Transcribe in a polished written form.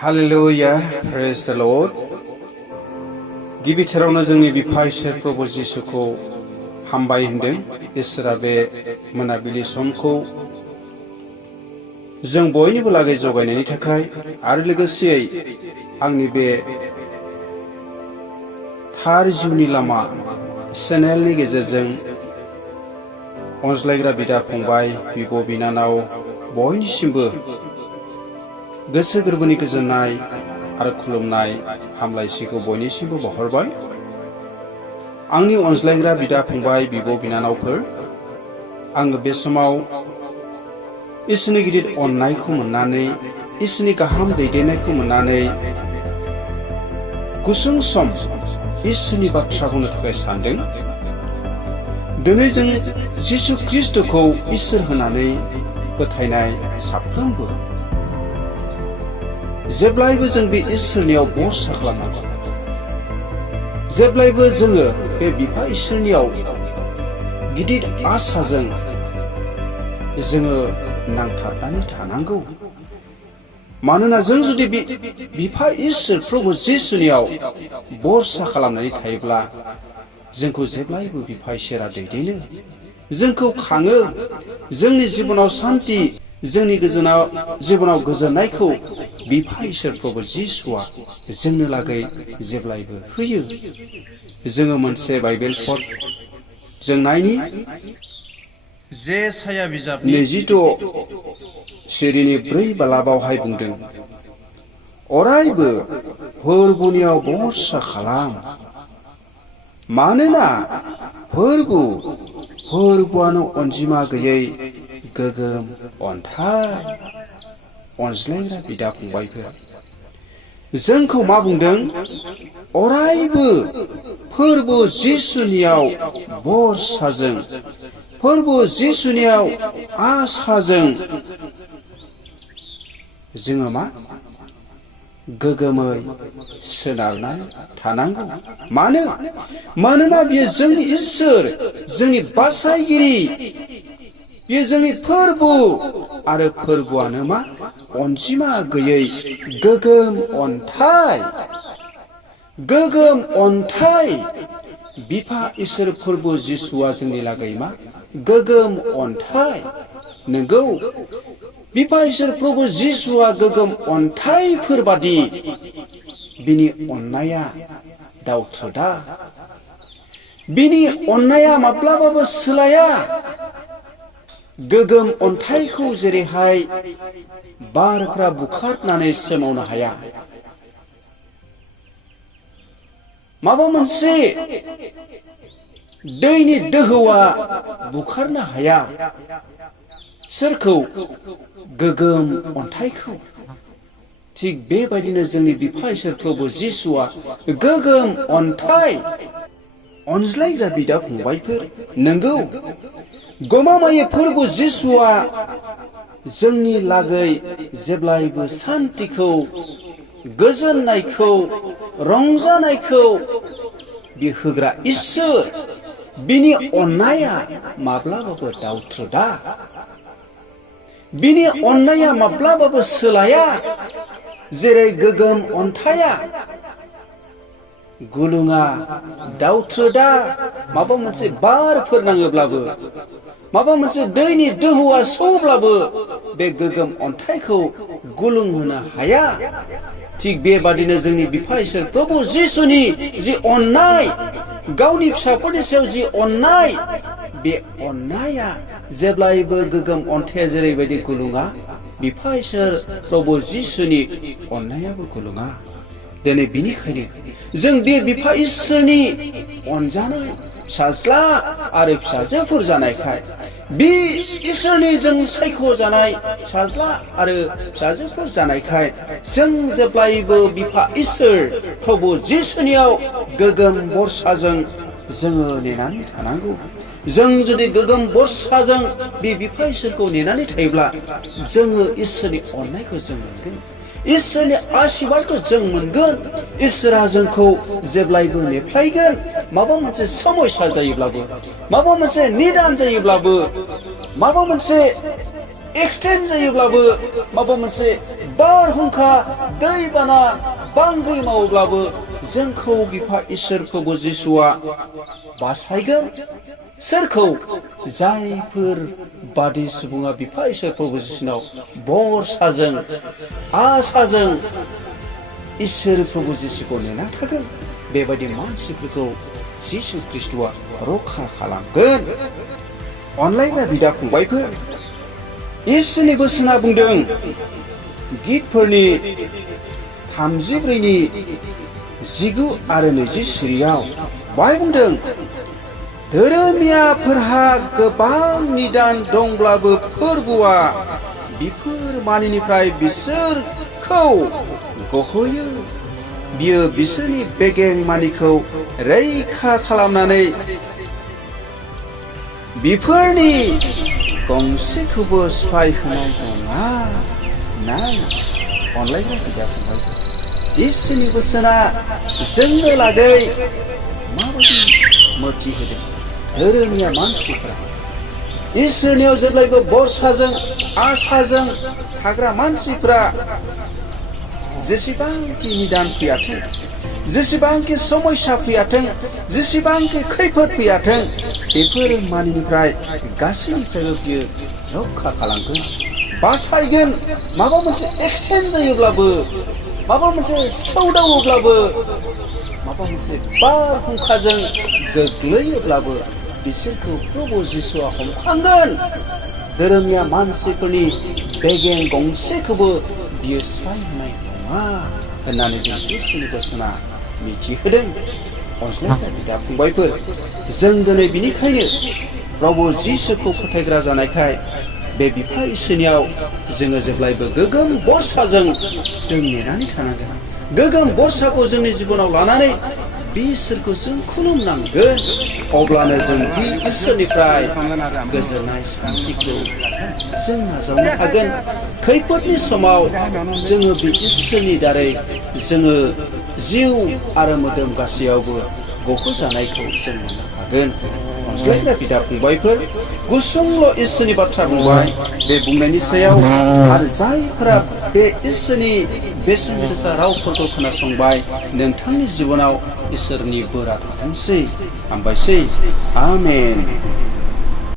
Hallelujah, praise the Lord. गिबिथारावनो जोंनि बिफा इसोर प्रभु जिसुखौ हामबाय होनदों। इसोरा बे मोनाबिलि समखौ जों बयनिबो लागै जगायनायनि थाखाय आरो लोगोसेयै आंनि बे थार जिउनि लामा चेनेलनि गेजेरजों अनज्लायग्रा बिदा फंबाय बिब' बिनानाव बयनिसिमबो गोसो गोरबोनि गोजोननाय आरो खुलुमनाय हामलायथिखौ बयनिसिमबो बावहरबाय। आंनि अनज्लायग्रा बिदा फंबाय बिब' बिनानावफोर, आङो बे समाव इसोरनि गिदिर अननायखौ मोननानै, इसोरनि गाहाम दैदेननायखौ मोननानै गुसुं सम इसोरनि बाथ्रा बुंनो थाखाय सानदों। दिनै जों जिसु ख्रिस्टखौ इसोर होननानै फोथायनाय साफ्रोमबो जेब्लायबो जों बे इसोरनियाव भरसा खालामनांगौ। जेब्लायबो जोङो बे बिफा इसोरनियाव गिदिर आसाजों जोङो नांथाबनानै थानांगौ। मानोना जों जुदि बिफा इसोर प्रभु जिसुनियाव भरसा खालामनानै थायोब्ला जोंखौ जेब्लायबो बिफा इसोरा दैदेनो, जोंखौ खाङो, जोंनि जिबनाव सान्ति, जोंनि जिबनाव गोजोननायखौ बिफा इसोर प्रभु जिसुआ जोंनो लागै जेब्लायबो होयो। जोङो मोनसे बाइबेल पद जों नायनि जेसाया बिजाबनि 26 सिरिनि 4 बालाबावहाय बुंदों, अरायबो फोरबुनियाव बरसा खालाम, मानोना फोरबुआनो अनजिमा गैयै गोगोम अन्थाइ। अनज्लायग्रा बिदा फंबायफोर, जोंखौ मा बुंदों? अरायबो फोरबु जिसुनियाव भरसाजों, फोरबु जिसुनियाव आसाजों जोङो मा गोगोमै सोनारना थानांगौ। मानोना बियो जोंनि इसोर, जोंनि बासायगिरि, बियो जोंनि फोरबु, आरो फोरबुआनो मा अनजिमा गैयै गोगोम अन्थाइ। गोगोम अन्थाइ बिफा इसोर फोरबु जिसुआ जोंनि लागै मा गोगोम अन्थाइ। नंगौ, बिफा इसोर प्रभु जिसुआ गोगोम अन्थाइफोर बादि बिनि अननाया दावथ्रोदा, बिनि अननाया माब्लाबाबो सोलाया। गोगोम अन्थाइखौ जेरैहाय बारफ्रा बुखारनानै सोमावनो हाया, माबा मोनसे दैनि दोहौआ बुखारनो हाया। सोरखौ? गोगोम अन्थाइखौ। थिग बेबायदिनो जोंनि बिफा इसोर प्रभु जिसुआ गोगोम अन्थाइ। अनज्लायग्रा बिदा फंबायफोर, नंगौ, गमामायै फोरबु जिसुआ जोंनि लागै जेब्लायबो सान्तिखौ, गोजोननायखौ, रंजानायखौ बे होग्रा इसोर। बिनि अननाया माब्लाबाबो दावथ्रोदा, बिनि अननाया माब्लाबाबो सोलाया। जेरै गोगोम अन्थाइया गुलुङा, दावथ्रोदा, माबा मोनसे बारफोर नाङोब्लाबो, माबा मोनसे दैनि दोहौआ सौब्लाबो बे गोगोम अन्थाइखौ गुलुं होनो हाया। थिग बेबादिनो जोंनि बिफा इसोर प्रभु जिसुनि जि अननाय, गावनि फिसाफोरनि सायाव जि अननाय, बे अननाया जेब्लायबो गोगोम अन्थाइया जेरैबायदि गुलुङा, बिफा इसोर प्रभु जिसुनि अननायाबो गुलुङा। दिनै बिनिखायनो जों बे बिफा इसोरनि अनजानाय फिसाज्ला आरो फिसाजोफोर जानायखाय, बे इसोरनि जों सायख'जानाय फिसाज्ला आरो फिसाजोफोर जानायखाय, जों जेब्लायबो बिफा इसोर प्रभु जिसुनियाव गोगोम भरसाजों जोङो नेनानै थानांगौ। जों जुदि गोगोम भरसाजों बे बिफा इसोरखौ नेनानै थायोब्ला जोङो इसोरनि अननायखौ जों मोनगोन, इसोरनि आशीर्वादखौ जों मोनगोन। इसोरा जोंखौ जेब्लायबो नेफ्लायगोन। माबा मोनसे समस्या जायोब्लाबो, माबा मोनसे निदान जायोब्लाबो, माबा मोनसे एक्सटेन्ड जायोब्लाबो माबा मोनसे बारहुंखा दैबाना बांग्रि मावोब्लाबो जोंखौ बिफा इसोर प्रभु जिसुआ बासायगोन। सोरखौ? जायफोर बादि सुबुङा बिफा इसोर प्रभु जिसुनाव बरसाजों आसाजों इसोर प्रभु जिसुखौ नेना थागोन, बेबायदि मानसिफोरखौ जिसु ख्रिस्टआ रखा खालामगोन। अनलायग्रा बिदा फंबायफोर, इसोरनि बोसोना बुंदों गितफोरनि 34:19 आरो 20 सिरियाव बाय बुंदों, धोरोमियाफोरहा गोबां निदान दंब्लाबो फोरबुआ बिफोर मानिनिफ्राय बिसोरखौ गहोयो। बियो बिसोरनि बेगें मानिखौ रैखा खालामनानै बिफोरनि गंसेखौबो सिफाय होनाय नङा। नाय अनलायग्रा बिदा फंबायफोर, इसोरनि बोसोना जोंनो लागै माबायदि मोथि होदों। धोरोमिया मानसिफोरा इसोरनियाव जेब्लायबो बरसाजों आसाजों थाग्रा मानसिफोरा जेसेबांखि निदान फैयाथों, जेसेबांखि समस्या फैयाथों, जेसेबांखि खैफोद फैयाथों, बेफोर मानिनिफ्राय गासैनिफ्रायबो बियो रक्षा खालामगोन, बासायगोन। माबा मोनसे एक्सटेन्ड जायोब्लाबो, माबा मोनसे सौदावोब्लाबो, माबा मोनसे बारहुंखाजों गोग्लैयोब्लाबो बिसोरखौ प्रभु जिसुआ हमखांगोन। धोरोमिया मानसिफोरनि बेगें गंसेखौबो बियो सिफाय होनाय नङा होननानै जों इसोरनि बोसोना मिथिहोदों। अनज्लायग्रा बिदा फंबायफोर, जों दिनै बिनिखायनो प्रभु जिसुखौ फोथायग्रा जानायखाय बे बिफा इसोरनियाव जोङो जेब्लायबो गोगोम बरसाजों जों नेनानै थानांगोन। गोगोम बरसाखौ जोंनि जिबनाव लानानै बे इसोरखौ जों खुलुमनांगोन। अब्लानो जों बे इसोरनिफ्राय गोजोननाय सान्थिखौ जों नाजावनो हागोन। खैफोदनि समाव जोङो बे इसोरनि दारै जोङो जिउ आरो मोदोम गासैयावबो गहोजानायखौ जों मोननो हागोन। अनज्लायग्रा बिदा फंबायफोर, गुसुंल' इसोरनि बाथ्रा बुंबाय। बे बुंनायनि सायाव आरो जायफोरा बे इसोरनि बेसेन गोसा रावफोरखौ खोनासंबाय, नोंथांनि जिबनाव इसोरनि बोरा थाथोंसै। हामबायसै। आमेन।